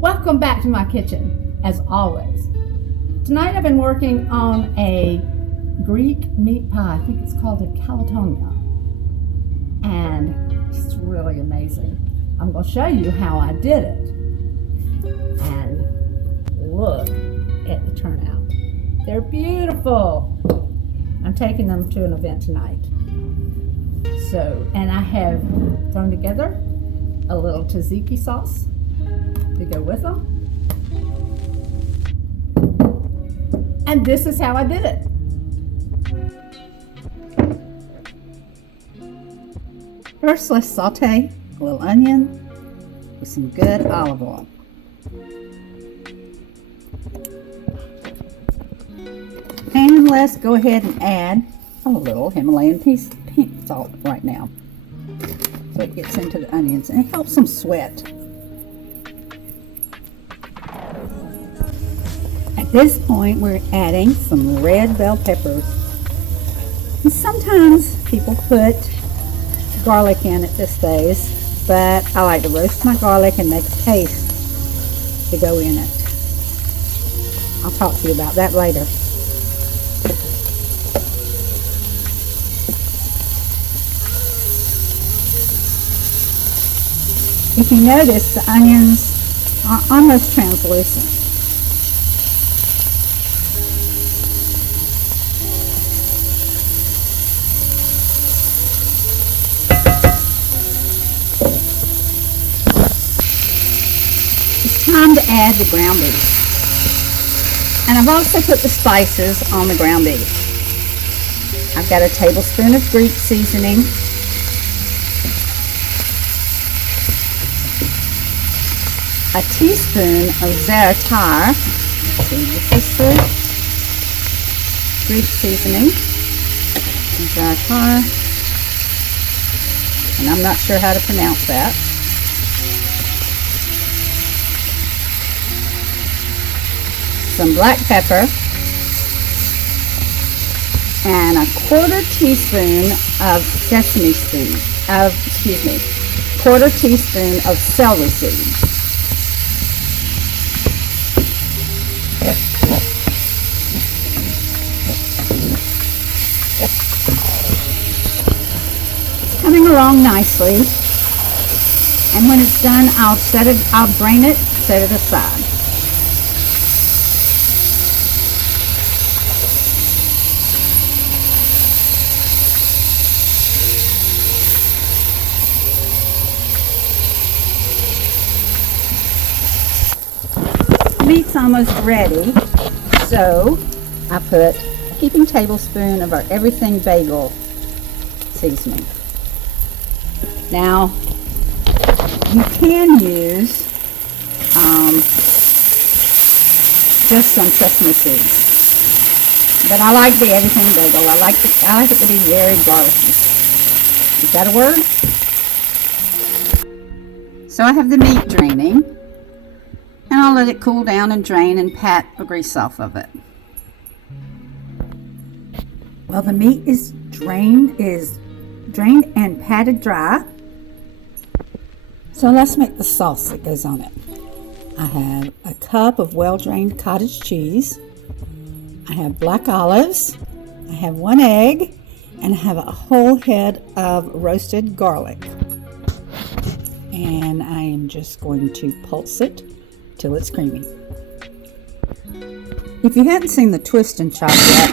Welcome back to my kitchen, as always. Tonight I've been working on a Greek meat pie. I think it's called a Kalitsounias. And it's really amazing. I'm going to show you how I did it. And look at the turnout. They're beautiful. I'm taking them to an event tonight. And I have thrown together a little tzatziki sauce to go with them. And this is how I did it. First, let's saute a little onion with some good olive oil. And let's go ahead and add a little Himalayan pink salt right now, so it gets into the onions and it helps them sweat. At this point, we're adding some red bell peppers. And sometimes people put garlic in at this stage, but I like to roast my garlic and make a paste to go in it. I'll talk to you about that later. If you notice, the onions are almost translucent. It's time to add the ground beef. And I've also put the spices on the ground beef. I've got a tablespoon of Greek seasoning, a teaspoon of za'atar. This is the Greek seasoning, za'atar, and I'm not sure how to pronounce that. Some black pepper, and a quarter teaspoon of sesame seeds, quarter teaspoon of celery seeds. It's coming along nicely, and when it's done, I'll drain it, set it aside. Meat's almost ready, so I put a heaping tablespoon of our everything bagel seasoning. Now, you can use just some sesame seeds, but I like the everything bagel. I like it to be very garlicky. Is that a word? So I have the meat draining, and I'll let it cool down and drain and pat the grease off of it. Well, the meat is drained and patted dry. So let's make the sauce that goes on it. I have a cup of well-drained cottage cheese. I have black olives. I have 1 egg, and I have a whole head of roasted garlic. And I am just going to pulse it till it's creamy. If you hadn't seen the twist and chop yet,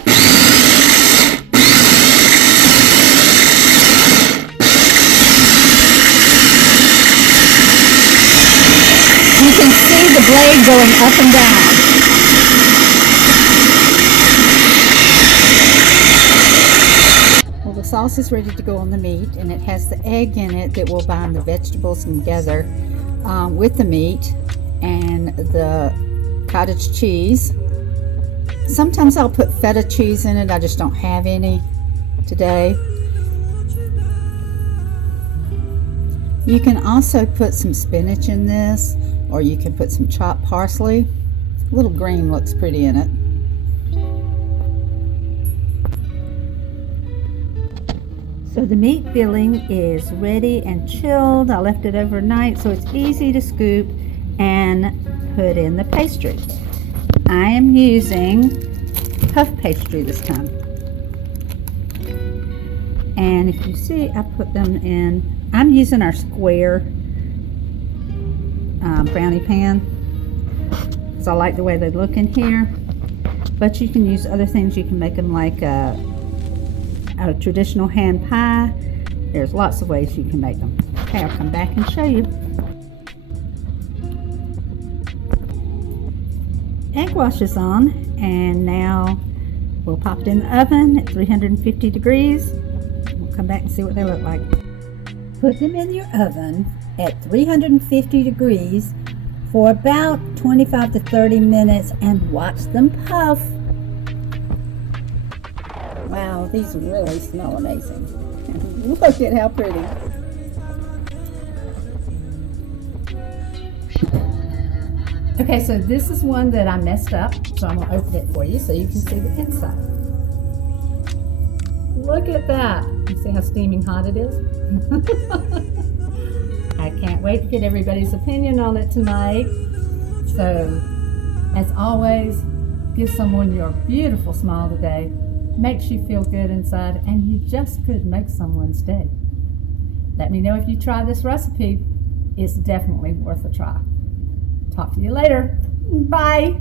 you can see the blade going up and down. Well, the sauce is ready to go on the meat, and it has the egg in it that will bind the vegetables together with the meat and the cottage cheese. Sometimes I'll put feta cheese in it. I just don't have any today. You can also put some spinach in this, or you can put some chopped parsley. A little green looks pretty in it. So the meat filling is ready and chilled. I left it overnight so it's easy to scoop and put in the pastry. I am using puff pastry this time. And if you see, I put them in, I'm using our square brownie pan. So I like the way they look in here. But you can use other things. You can make them like a traditional hand pie. There's lots of ways you can make them. Okay, I'll come back and show you. Egg wash is on, and now we'll pop it in the oven at 350 degrees. We'll come back and see what they look like. Put them in your oven at 350 degrees for about 25 to 30 minutes and watch them puff. Wow, these really smell amazing. Look at how pretty. Okay, so this is one that I messed up, so I'm going to open it for you so you can see the inside. Look at that. You see how steaming hot it is? I can't wait to get everybody's opinion on it tonight. So, as always, give someone your beautiful smile today. Makes you feel good inside, and you just could make someone's day. Let me know if you try this recipe. It's definitely worth a try. Talk to you later. Bye.